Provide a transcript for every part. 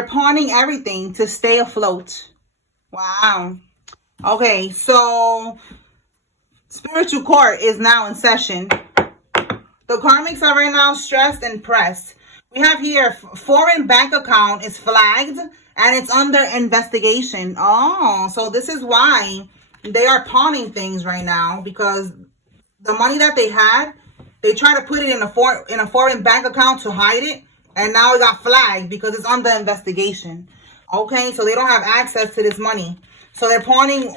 They're pawning everything to stay afloat. Wow. Okay, so spiritual court is now in session. The karmics are right now stressed and pressed. We have here foreign bank account is flagged and it's under investigation. Oh, so this is why they are pawning things right now, because the money that they had, they try to put it in a foreign bank account to hide it, and now it got flagged because it's under investigation. Okay, so they don't have access to this money. So they're pawning,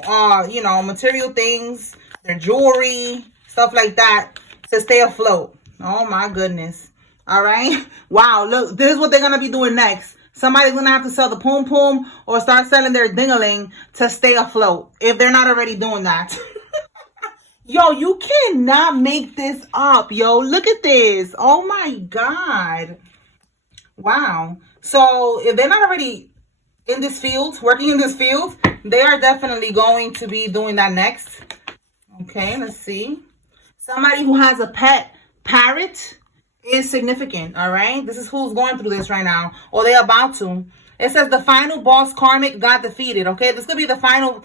you know, material things, their jewelry, stuff like that, to stay afloat. Oh my goodness. All right. Wow. Look, this is what they're going to be doing next. Somebody's going to have to sell the poom poom or start selling their dingaling to stay afloat, if they're not already doing that. Yo, you cannot make this up. Yo, look at this. Oh my God. Wow. So if they're not already in this field, working in this field, they are definitely going to be doing that next. Okay, let's see. Somebody who has a pet parrot is significant. All right, this is who's going through this right now, or they're about to. It says the final boss karmic got defeated. Okay, this could be the final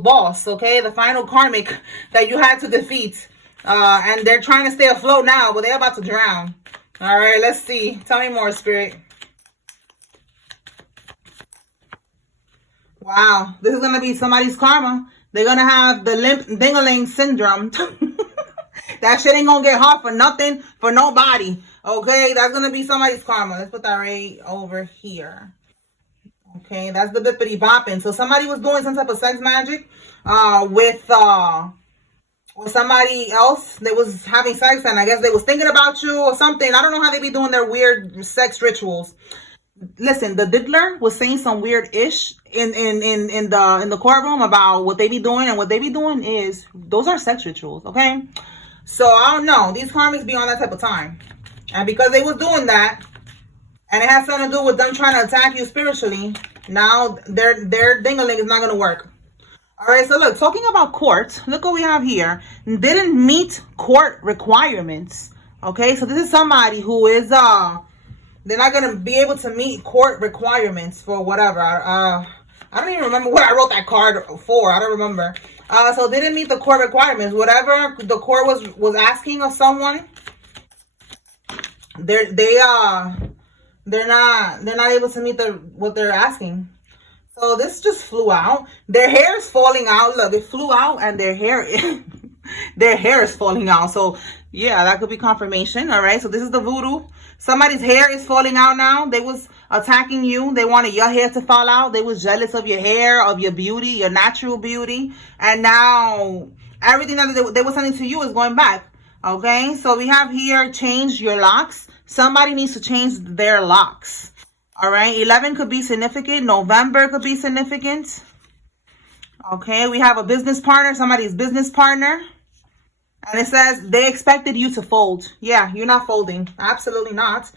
boss. Okay, the final karmic that you had to defeat, and they're trying to stay afloat now, but they're about to drown. All right, let's see. Tell me more, Spirit. Wow, this is gonna be somebody's karma. They're gonna have the limp dingaling syndrome. That shit ain't gonna get hard for nothing, for nobody. Okay, that's gonna be somebody's karma. Let's put that right over here. Okay, that's the bippity bopping. So somebody was doing some type of sex magic with somebody else that was having sex, and I guess they was thinking about you or something. I don't know how they be doing their weird sex rituals. Listen, the diddler was saying some weird ish in the courtroom about what they be doing, and what they be doing is, those are sex rituals. Okay. So I don't know. These karmics be on that type of time. And because they was doing that, and it has something to do with them trying to attack you spiritually, now their dingaling is not going to work. All right, so look, talking about court, look what we have here. Didn't meet court requirements. Okay, so this is somebody who is, they're not going to be able to meet court requirements for whatever. I don't even remember what I wrote that card for. I don't remember. So they didn't meet the court requirements. Whatever the court was asking of someone, they're not able to meet what they're asking. So this just flew out. Their hair is falling out. Look, it flew out, and their hair is falling out. So yeah, that could be confirmation. All right. So this is the voodoo. Somebody's hair is falling out now. They was attacking you. They wanted your hair to fall out. They was jealous of your hair, of your beauty, your natural beauty. And now everything that they were sending to you is going back. Okay. So we have here, change your locks. Somebody needs to change their locks. All right. 11 could be significant. November could be significant. Okay. We have a business partner, somebody's business partner. And it says they expected you to fold. Yeah, you're not folding. Absolutely not.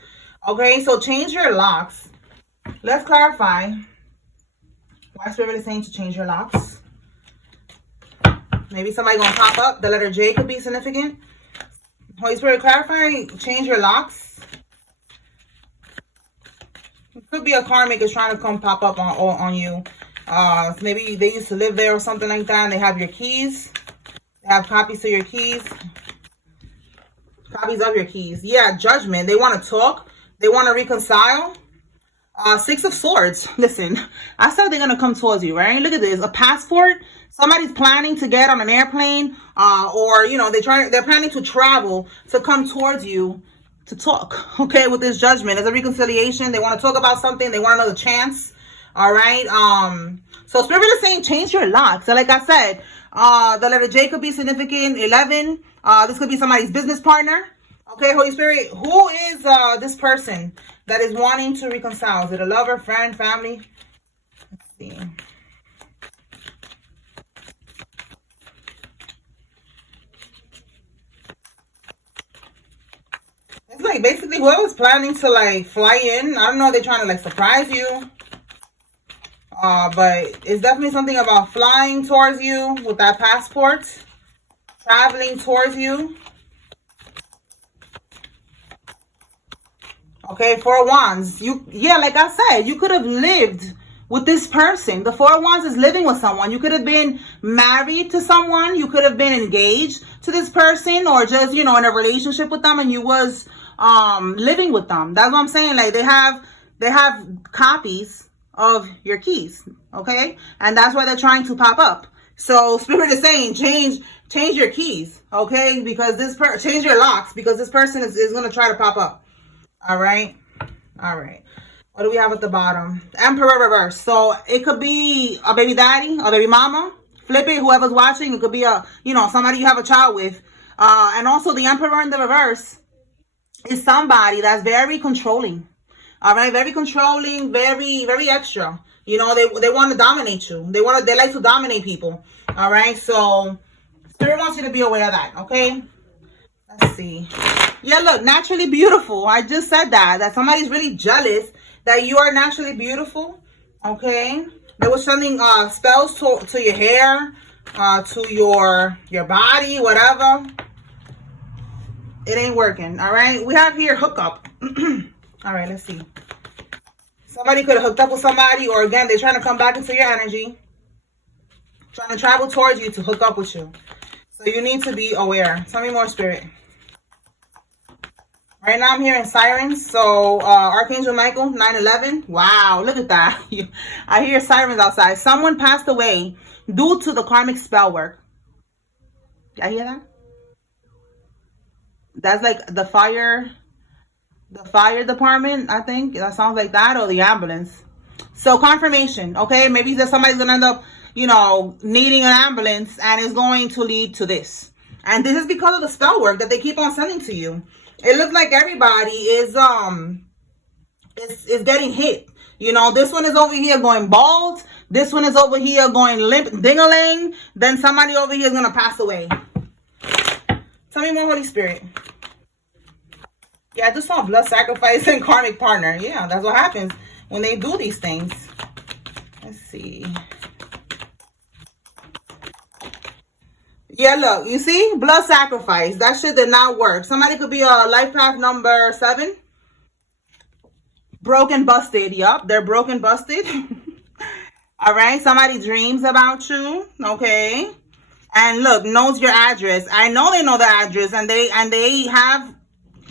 Okay, so change your locks. Let's clarify why Spirit is saying to change your locks. Maybe somebody gonna pop up. The letter J could be significant. Holy Spirit, clarify, change your locks. It could be a karmic is trying to come pop up on you. Maybe they used to live there or something like that, and they have your keys. Have copies to your keys. Copies of your keys. Yeah, judgment. They want to talk. They want to reconcile. 6 of Swords. Listen, I said they're going to come towards you, right? Look at this. A passport. Somebody's planning to get on an airplane. Or, you know, they're planning to travel to come towards you to talk. Okay, with this judgment. It's a reconciliation. They want to talk about something. They want another chance. All right. So Spirit is saying change your locks. So like I said, the letter J could be significant. 11. This could be somebody's business partner. Okay, Holy Spirit, who is this person that is wanting to reconcile? Is it a lover, friend, family? Let's see. It's like basically whoever's planning to like fly in. I don't know if they're trying to like surprise you. But it's definitely something about flying towards you with that passport. Traveling towards you. Okay, Four of Wands. Yeah, like I said, you could have lived with this person. The Four of Wands is living with someone. You could have been married to someone. You could have been engaged to this person, or just, you know, in a relationship with them, and you was living with them. That's what I'm saying. Like they have copies of your keys, okay? And that's why they're trying to pop up. So Spirit is saying change your keys, okay? Because change your locks, because this person is going to try to pop up. All right. What do we have at the bottom? Emperor reverse. So it could be a baby daddy, a baby mama. Flip it, whoever's watching. It could be somebody you have a child with. And also the Emperor in the reverse is somebody that's very controlling. All right, very controlling, very, very extra. You know, they want to dominate you. They like to dominate people. All right, so Spirit wants you to be aware of that. Okay. Let's see. Yeah, look, naturally beautiful. I just said that somebody's really jealous that you are naturally beautiful. Okay. They were sending spells to your hair, to your body, whatever. It ain't working. All right. We have here hookup. All right, let's see. Somebody could have hooked up with somebody, or again, they're trying to come back into your energy, trying to travel towards you to hook up with you. So you need to be aware. Tell me more, Spirit. Right now I'm hearing sirens. So Archangel Michael, 9/11. Wow, look at that. I hear sirens outside. Someone passed away due to the karmic spell work. Y'all hear that? That's like the fire department, I think. That sounds like that, or the ambulance. So confirmation, okay? Maybe that somebody's going to end up, you know, needing an ambulance, and it's going to lead to this. And this is because of the spell work that they keep on sending to you. It looks like everybody is getting hit. You know, this one is over here going bald. This one is over here going limp, ding-a-ling. Then somebody over here is going to pass away. Tell me more, Holy Spirit. Yeah, I just saw blood sacrifice and karmic partner. Yeah, that's what happens when they do these things. Let's see. Yeah, look, you see? Blood sacrifice. That shit did not work. Somebody could be a life path number 7. Broken, busted. Yup, they're broken, busted. All right, somebody dreams about you. Okay. And look, knows your address. I know they know the address, and they have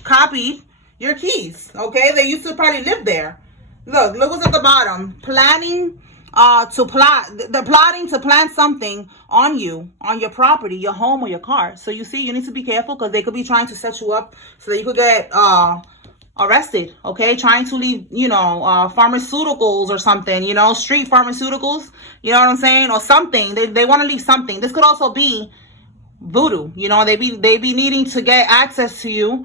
copied your keys. Okay, they used to probably live there. Look what's at the bottom. Planning they're plotting to plant something on you, on your property, your home, or your car. So you see, you need to be careful, because they could be trying to set you up so that you could get arrested. Okay, trying to leave, you know, pharmaceuticals or something, you know, street pharmaceuticals, you know what I'm saying, or something. They want to leave something. This could also be voodoo. You know, they be needing to get access to you.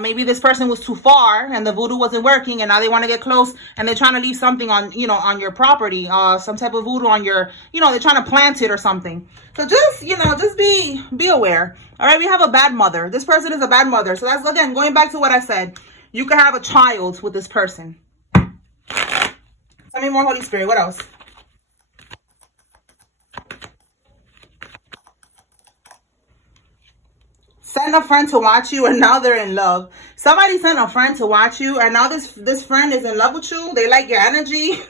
Maybe this person was too far and the voodoo wasn't working, and now they want to get close, and they're trying to leave something on, you know, on your property, some type of voodoo on your, you know, they're trying to plant it or something. So just, you know, just be aware. All right, we have a bad mother. This person is a bad mother. So that's, again, going back to what I said. You could have a child with this person. Tell me more, Holy Spirit. What else? Send a friend to watch you, and now they're in love. Somebody sent a friend to watch you, and now this friend is in love with you. They like your energy.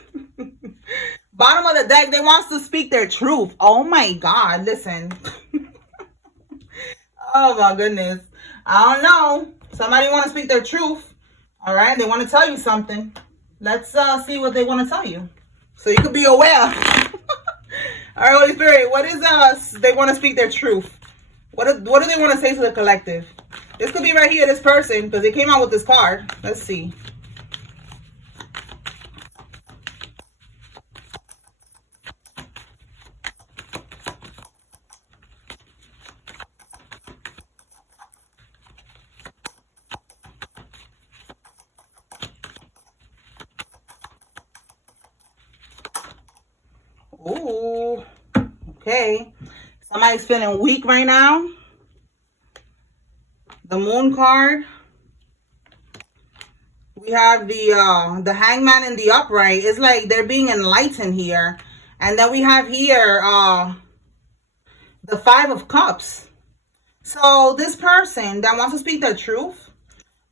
Bottom of the deck, they want to speak their truth. Oh my God, listen. Oh my goodness. I don't know. Somebody want to speak their truth. All right, they want to tell you something. Let's see what they want to tell you, so you could be aware. All right, Holy Spirit, what is they want to speak their truth? What do they want to say to the collective? This could be right here, this person, because they came out with this card. Let's see. Ooh, okay. Somebody's feeling weak right now. The Moon card. We have the Hangman in the upright. It's like they're being enlightened here. And then we have here the 5 of Cups. So this person that wants to speak their truth,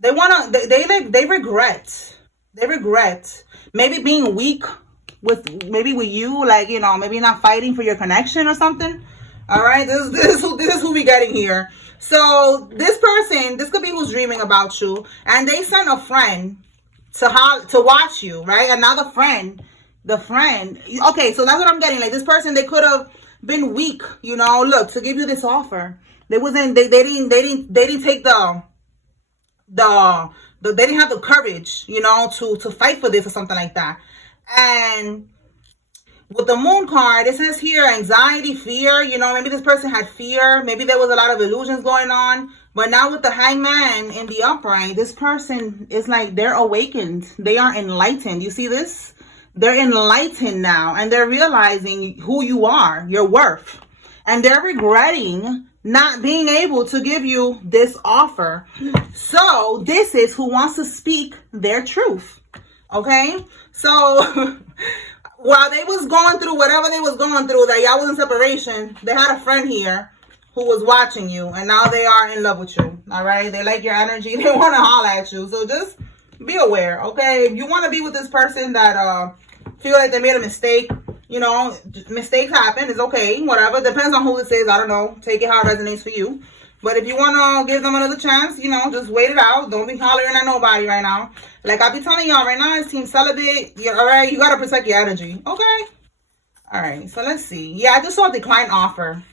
they regret. They regret maybe being weak with you, like, you know, maybe not fighting for your connection or something. All right, this is who we getting here. So this person, this could be who's dreaming about you, and they sent a friend to watch you, right? Another friend, okay, so that's what I'm getting. Like, this person, they could have been weak, you know, look, to give you this offer. They didn't take they didn't have the courage, you know, to fight for this or something like that. And with the moon card, it says here anxiety, fear. You know, maybe this person had fear. Maybe there was a lot of illusions going on. But now with the hangman in the upright, this person is like, they're awakened. They are enlightened. You see this? They're enlightened now. And they're realizing who you are, your worth. And they're regretting not being able to give you this offer. So this is who wants to speak their truth. Okay? So while they was going through whatever they was going through, that y'all was in separation, they had a friend here who was watching you, and now they are in love with you. All right? They like your energy. They want to holler at you. So just be aware, okay? If you want to be with this person that feel like they made a mistake, you know, mistakes happen. It's okay. Whatever. Depends on who this is. I don't know. Take it how it resonates for you. But if you want to give them another chance, you know, just wait it out. Don't be hollering at nobody right now. Like I be telling y'all right now, it's team celibate. You're all right. You got to protect your energy. Okay. All right. So let's see. Yeah, I just saw a decline offer.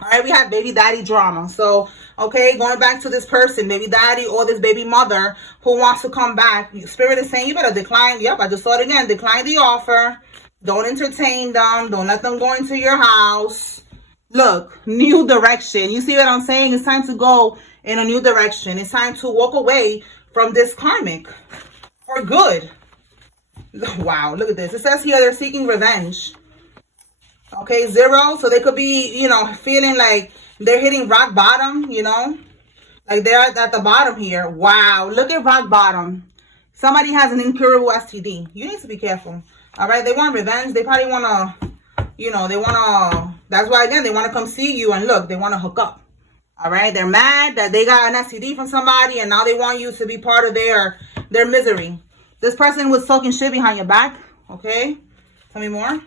All right. We have baby daddy drama. So, okay, going back to this person, baby daddy or this baby mother who wants to come back. Spirit is saying you better decline. Yep. I just saw it again. Decline the offer. Don't entertain them. Don't let them go into your house. Look, new direction. You see what I'm saying? It's time to go in a new direction. It's time to walk away from this karmic for good. Wow, look at this. It says here they're seeking revenge. Okay, 0. So they could be, you know, feeling like they're hitting rock bottom, you know. Like they're at the bottom here. Wow, look at rock bottom. Somebody has an incurable STD. You need to be careful. All right, they want revenge. They probably want to, you know, that's why, again, they want to come see you and look, they want to hook up. All right, they're mad that they got an STD from somebody and now they want you to be part of their misery. This person was talking shit behind your back. Okay, tell me more.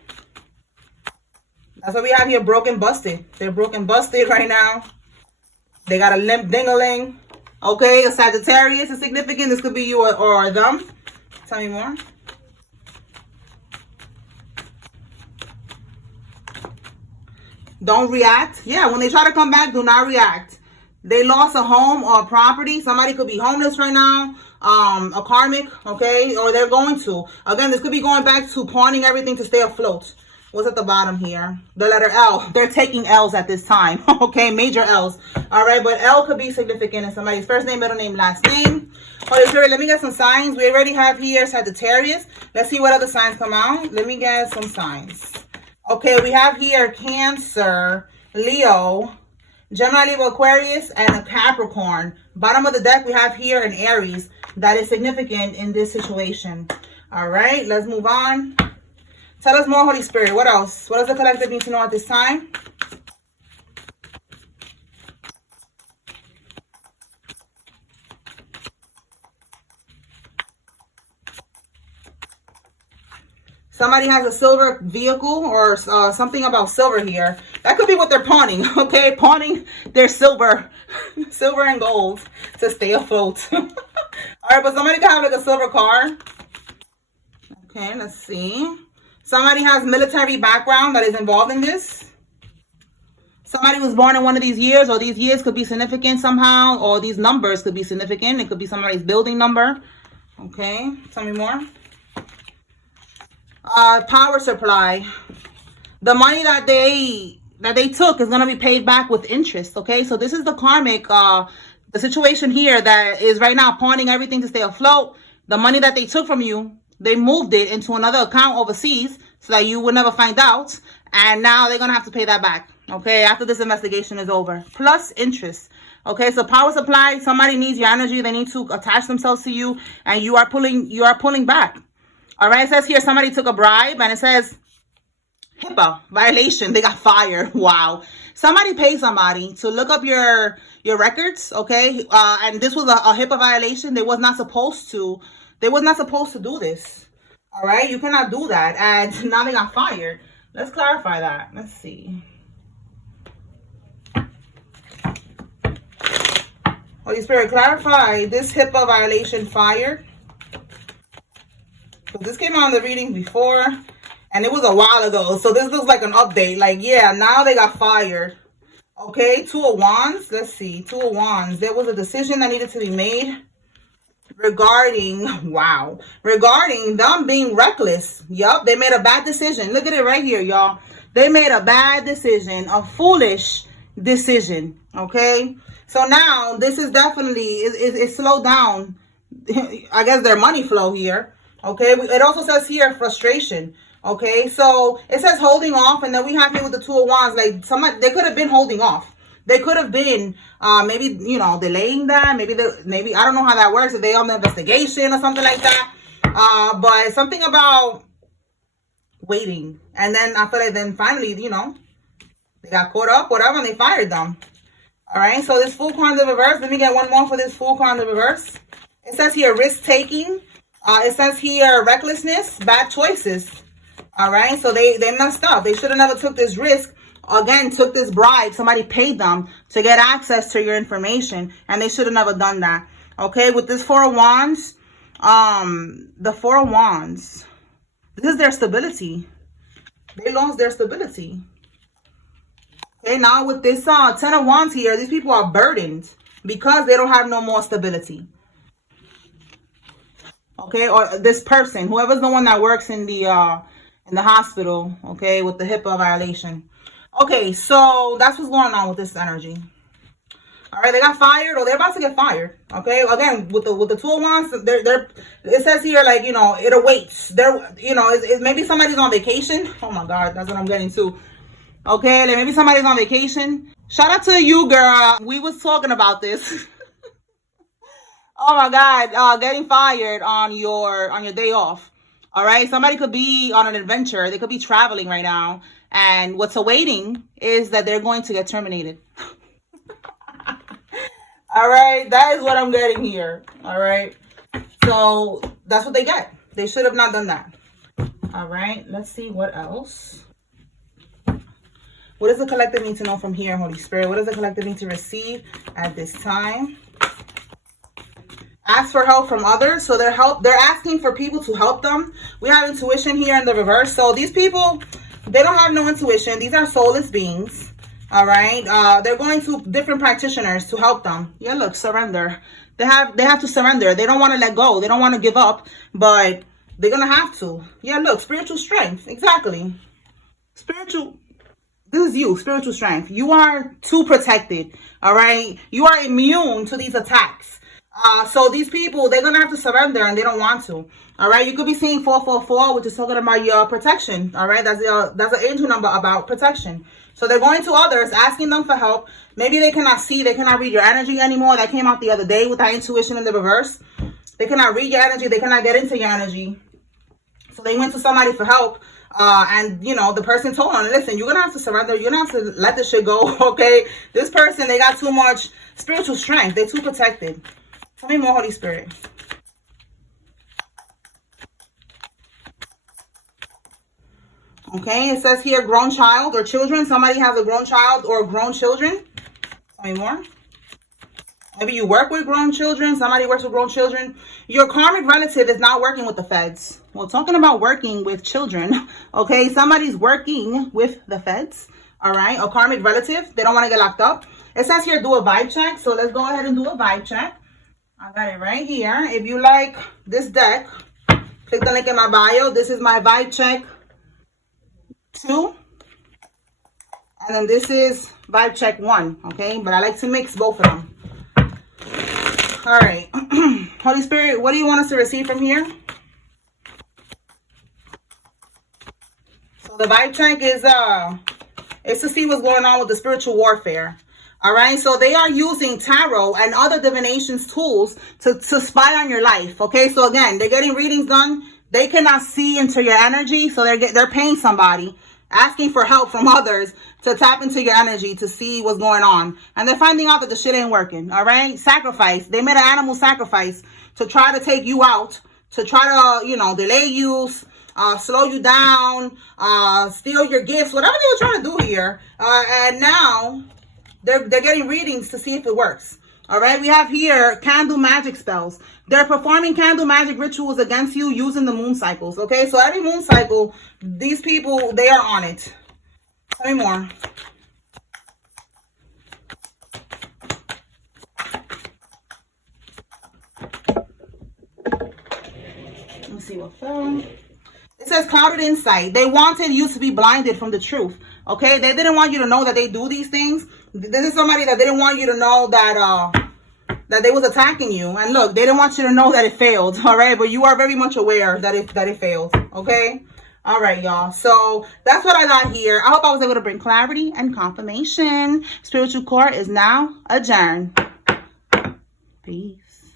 That's what we have here, broken, busted. They're broken, busted right now. They got a limp ding-a-ling. Okay, a Sagittarius is significant. This could be you or them. Tell me more. Don't react. Yeah, when they try to come back, do not react. They lost a home or a property. Somebody could be homeless right now. A karmic, okay? Or they're going to. Again, this could be going back to pawning everything to stay afloat. What's at the bottom here? The letter L. They're taking L's at this time. Okay, major L's. All right, but L could be significant in somebody's first name, middle name, last name. Holy Spirit, let me get some signs. We already have here Sagittarius. Let's see what other signs come out. Let me get some signs. Okay, we have here Cancer, Leo, Gemini, Libra, Aquarius, and a Capricorn. Bottom of the deck, we have here an Aries that is significant in this situation. All right, let's move on. Tell us more, Holy Spirit. What else? What does the collective need to know at this time? Somebody has a silver vehicle or something about silver here. That could be what they're pawning, okay? Pawning their silver and gold to stay afloat. All right, but somebody could have like a silver car. Okay, let's see. Somebody has military background that is involved in this. Somebody was born in one of these years, or these years could be significant somehow, or these numbers could be significant. It could be somebody's building number. Okay, tell me more. Power supply. The money that they took is going to be paid back with interest. Okay, so this is the karmic, the situation here that is right now pawning everything to stay afloat. The money that they took from you, they moved it into another account overseas so that you would never find out. And now they're going to have to pay that back. Okay, after this investigation is over. Plus interest. Okay, so power supply, somebody needs your energy. They need to attach themselves to you, and you are pulling back. All right, it says here somebody took a bribe, and it says HIPAA violation. They got fired. Wow. Somebody paid somebody to look up your records, okay? And this was a HIPAA violation. They was not supposed to do this. All right? You cannot do that. And now they got fired. Let's clarify that. Let's see. Holy Spirit, clarify this HIPAA violation fired. So this came on the reading before. And it was a while ago. So this looks like an update. Like, yeah, now they got fired. Okay, Two of Wands. Let's see. Two of Wands. There was a decision that needed to be made regarding, wow, regarding them being reckless. Yup, they made a bad decision. Look at it right here, y'all. They made a bad decision, a foolish decision. Okay, so now this is definitely, it slowed down, I guess, their money flow here. Okay, it also says here frustration. Okay, so it says holding off, and then we have here with the Two of Wands, like somebody, they could have been holding off. They could have been maybe, you know, delaying that. Maybe I don't know how that works, if they on the investigation or something like that. But something about waiting. And then I feel like then finally, you know, they got caught up, whatever, and they fired them. All right, so this Fool card in the reverse. Let me get one more for this Fool card in the reverse. It says here risk taking. It says here recklessness, bad choices. All right, so they messed up. They should have never took this risk. Again, took this bribe. Somebody paid them to get access to your information, and they should have never done that. Okay, with this Four of Wands, the Four of Wands, this is their stability. They lost their stability. Okay, now with this Ten of Wands here, these people are burdened because they don't have no more stability. Okay, or this person, whoever's the one that works in the hospital, okay, with the HIPAA violation. Okay, so that's what's going on with this energy. All right, they got fired, or they're about to get fired. Okay, again, with the Two of Wands, it says here, like, you know, it awaits. You know, maybe somebody's on vacation. Oh my God, that's what I'm getting to. Okay, like maybe somebody's on vacation. Shout out to you, girl. We was talking about this. Oh my God, getting fired on your day off. All right, somebody could be on an adventure. They could be traveling right now. And what's awaiting is that they're going to get terminated. All right, that is what I'm getting here. All right, so that's what they get. They should have not done that. All right, let's see what else. What does the collective need to know from here, Holy Spirit? What does the collective need to receive at this time? Ask for help from others. So they're asking for people to help them. We have intuition here in the reverse. So these people, they don't have no intuition. These are soulless beings. All right. They're going to different practitioners to help them. Yeah, look, surrender. They have to surrender. They don't want to let go. They don't want to give up, but they're going to have to. Yeah, look, spiritual strength. Exactly. Spiritual. This is you, spiritual strength. You are too protected. All right. You are immune to these attacks. So these people, they're going to have to surrender, and they don't want to. All right. You could be seeing 444, which is talking about your protection. All right. That's an angel number about protection. So they're going to others, asking them for help. Maybe they cannot see, they cannot read your energy anymore. That came out the other day with that intuition in the reverse. They cannot read your energy. They cannot get into your energy. So they went to somebody for help. And, you know, the person told them, listen, you're going to have to surrender. You're going to have to let this shit go. Okay. This person, they got too much spiritual strength. They're too protected. Tell me more, Holy Spirit. Okay, it says here grown child or children. Somebody has a grown child or grown children. Tell me more. Maybe you work with grown children. Somebody works with grown children. Your karmic relative is not working with the feds. Well, talking about working with children. Okay, somebody's working with the feds. All right, a karmic relative. They don't want to get locked up. It says here do a vibe check. So let's go ahead and do a vibe check. I got it right here. If you like this deck, click the link in my bio. This is my vibe check 2. And then this is vibe check 1. Okay, but I like to mix both of them. All right. Holy Spirit, what do you want us to receive from here? So the vibe check is to see what's going on with the spiritual warfare. All right, so they are using tarot and other divinations tools to spy on your life. Okay, so again, they're getting readings done. They cannot see into your energy, so they're paying somebody asking for help from others to tap into your energy to see what's going on. And they're finding out that the shit ain't working, all right? Sacrifice. They made an animal sacrifice to try to take you out, to try to, you know, delay you, slow you down, steal your gifts, whatever they were trying to do here. And now they're getting readings to see if it works. All right, we have here candle magic spells. They're performing candle magic rituals against you using the moon cycles. Okay, so every moon cycle, these people, they are on it. Tell me more. Let me see what fell. It says clouded insight. They wanted you to be blinded from the truth. Okay, they didn't want you to know that they do these things. This is somebody that didn't want you to know that that they was attacking you. And look, they didn't want you to know that it failed. All right, but you are very much aware that it failed. Okay. All right, y'all. So that's what I got here. I hope I was able to bring clarity and confirmation. Spiritual court is now adjourned. Peace.